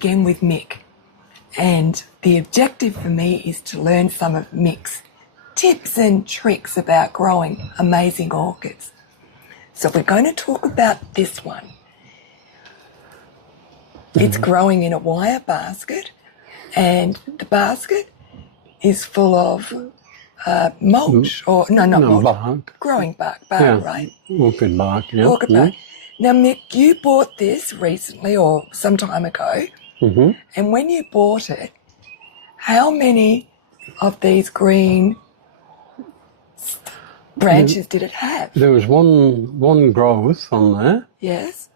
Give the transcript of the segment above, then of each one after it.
again with Mick, and the objective for me is to learn some of Mick's tips and tricks about growing amazing orchids. So we're going to talk about this one. It's growing in a wire basket, and the basket is full of mulch, or not mulch, bark. growing bark, right? Orchid bark, yeah. Orchid bark. Now, Mick, you bought this recently or some time ago, and when you bought it, how many of these green branches did it have? There was one growth on there. Yes.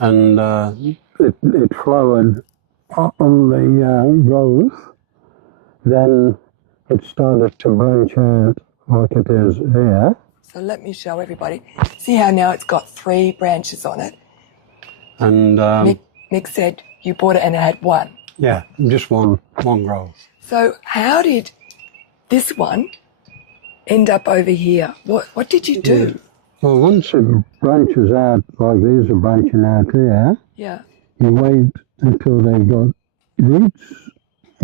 And it flowered up on the growth. Then it started to branch out like it is here. So let me show everybody. See how now it's got 3 branches on it? And Mick said you bought it and it had 1. Yeah, just one growth. So how did this one end up over here? What did you do? Yeah. Well, once it branches out, like these are branching out here, you wait until they've got roots,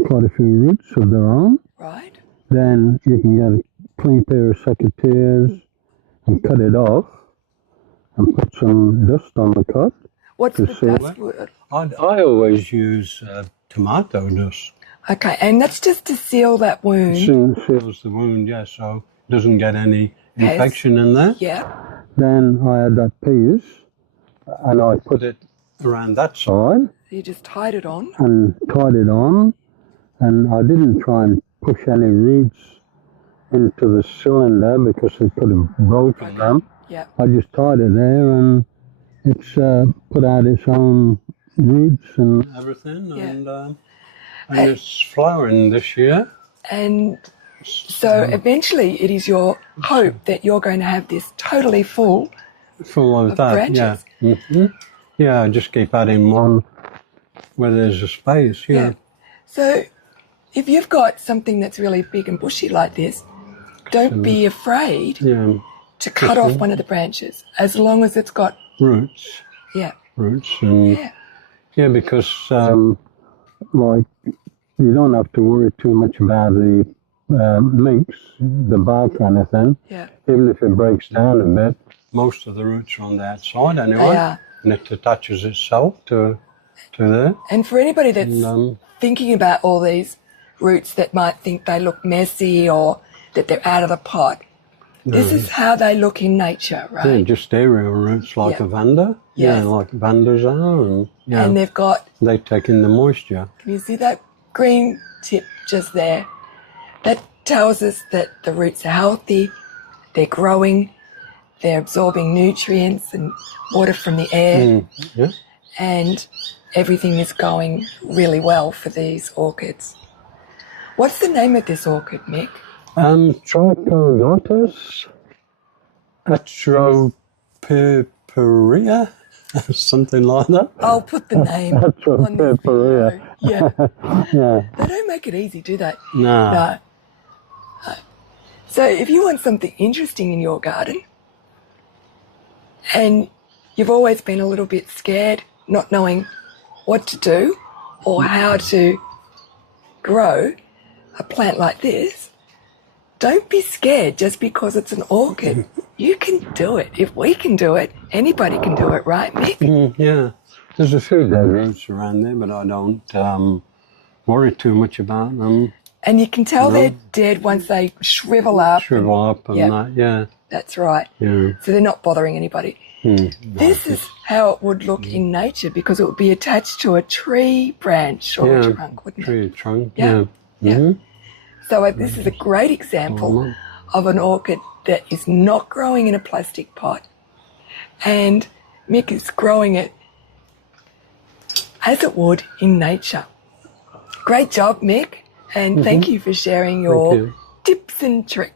quite a few roots of their own. Right. Then you can get a clean pair of secateurs and cut it off and put some dust on the cut. What's the dust word? I always use tomato dust. Okay, and that's just to seal that wound. Seals the wound, yeah, so it doesn't get any infection in there. Yeah. Then I had that piece and I put it around that side. You just tied it on? And tied it on, and I didn't try and push any roots into the cylinder because it could have broken them. Yeah. I just tied it there, and it's put out its own roots and everything, and it's flowering this year. And so eventually it is your hope that you're going to have this totally full of that, branches. Yeah. Yeah, just keep adding one where there's a space, yeah. So if you've got something that's really big and bushy like this, don't be afraid to cut off one of the branches, as long as it's got roots. Yeah. Roots. And because like you don't have to worry too much about the mix, the bark or anything. Yeah. Even if it breaks down a bit, most of the roots are on the outside anyway. They are. And it attaches itself to there. And for anybody that's thinking about all these roots that might think they look messy or that they're out of the pot, this is how they look in nature, right? Yeah, just aerial roots like a vanda. Yes. Yeah, like vandas are. And they've got... They take in the moisture. Can you see that green tip just there? That tells us that the roots are healthy, they're growing, they're absorbing nutrients and water from the air, and everything is going really well for these orchids. What's the name of this orchid, Mick? Trichoglottis, atropurpurea, something like that. I'll put the name on this video. Yeah. They don't make it easy, do they? No. So if you want something interesting in your garden, and you've always been a little bit scared, not knowing what to do or how to grow a plant like this, don't be scared just because it's an orchid. You can do it. If we can do it, anybody can do it, right, Mick? Yeah. There's a few dead roots around there, but I don't worry too much about them. And you can tell they're dead once they shrivel up. Yeah. That's right. Yeah. So they're not bothering anybody. This is how it would look in nature, because it would be attached to a tree branch or a trunk, wouldn't it? Tree trunk, yeah. So this is a great example of an orchid that is not growing in a plastic pot, and Mick is growing it as it would in nature. Great job, Mick, and thank you for sharing your tips and tricks.